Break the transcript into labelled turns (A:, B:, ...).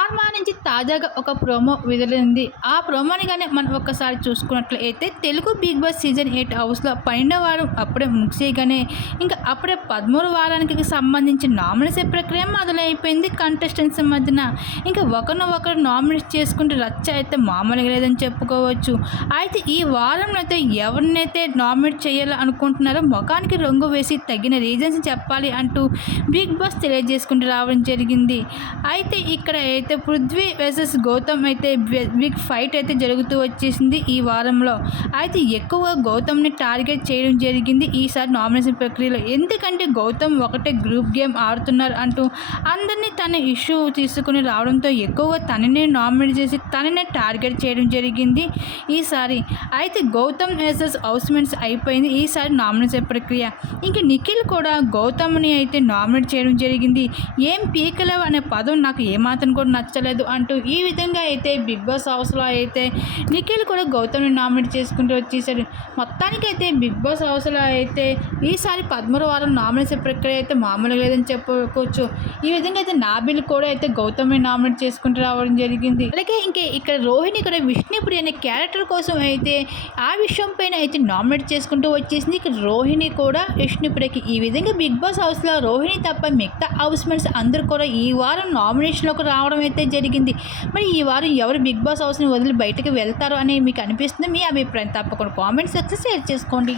A: Star నుంచి తాజాగా ఒక ప్రోమో విదిలింది. ఆ ప్రోమోని కానీ మనం ఒక్కసారి చూసుకున్నట్లయితే Telugu Bigg Boss season eight హౌస్లో పన్నెండవ వారం అప్పుడే ముగిసేయగానే ఇంకా అప్పుడే పదమూడు వారానికి సంబంధించిన నామినేషన్ ప్రక్రియ మొదలైపోయింది కంటెస్టెంట్స్ మధ్యన. ఇంకా ఒకరిని ఒకరు నామినేట్ చేసుకుంటే రచ్చ అయితే మామూలుగా లేదని చెప్పుకోవచ్చు. అయితే ఈ వారంలో అయితే ఎవరినైతే నామినేట్ చేయాలనుకుంటున్నారో ముఖానికి రంగు వేసి తగిన రీజన్స్ చెప్పాలి అంటూ బిగ్ బాస్ తెలియజేసుకుంటూ రావడం జరిగింది. అయితే ఇక్కడ అయితే అయితే పృథ్వీ వర్సెస్ గౌతమ్ అయితే బిగ్ ఫైట్ అయితే జరుగుతూ వచ్చేసింది ఈ వారంలో. అయితే ఎక్కువగా గౌతమ్ని టార్గెట్ చేయడం జరిగింది ఈసారి నామినేషన్ ప్రక్రియలో. ఎందుకంటే గౌతమ్ ఒకటే గ్రూప్ గేమ్ ఆడుతున్నారు అంటూ అందరినీ తన ఇష్యూ తీసుకుని రావడంతో ఎక్కువగా తననే నామినేట్ చేసి తననే టార్గెట్ చేయడం జరిగింది ఈసారి. అయితే గౌతమ్ వర్సెస్ హౌస్మెంట్స్ అయిపోయింది ఈసారి నామినేషన్ ప్రక్రియ. ఇంకా నిఖిల్ కూడా గౌతమ్ని అయితే నామినేట్ చేయడం జరిగింది. ఏం పీకలేవు అనే పదం నాకు ఏమాత్రం కూడా నచ్చలేదు అంటూ ఈ విధంగా అయితే బిగ్ బాస్ హౌస్లో అయితే నిఖిల్ కూడా గౌతమ్ని నామినేట్ చేసుకుంటూ వచ్చేసాడు. మొత్తానికి అయితే బిగ్ బాస్ హౌస్లో అయితే ఈసారి పదమూడు వారం నామినేషన్ ప్రక్రియ అయితే మామూలుగా లేదని చెప్పుకోవచ్చు. ఈ విధంగా అయితే నాబిల్ కూడా అయితే గౌతమ్ని నామినేట్ చేసుకుంటూ రావడం జరిగింది. అలాగే ఇంకా ఇక్కడ రోహిణి కూడా విష్ణుపురి అనే క్యారెక్టర్ కోసం అయితే ఆ విషయం పైన అయితే నామినేట్ చేసుకుంటూ వచ్చేసింది. ఇక్కడ రోహిణి కూడా విష్ణుపురికి ఈ విధంగా బిగ్ బాస్ హౌస్లో రోహిణి తప్ప మిగతా హౌస్ మేట్స్ అందరూ కూడా ఈ వారం నామినేషన్లోకి రావడం అయితే జరిగింది. మరి ఈ వారం ఎవరు బిగ్ బాస్ హౌస్ని వదిలి బయటకు వెళ్తారు అని మీకు అనిపిస్తుంది? మీ అభిప్రాయం తప్పకుండా కామెంట్ సెక్షన్ షేర్ చేసుకోండి.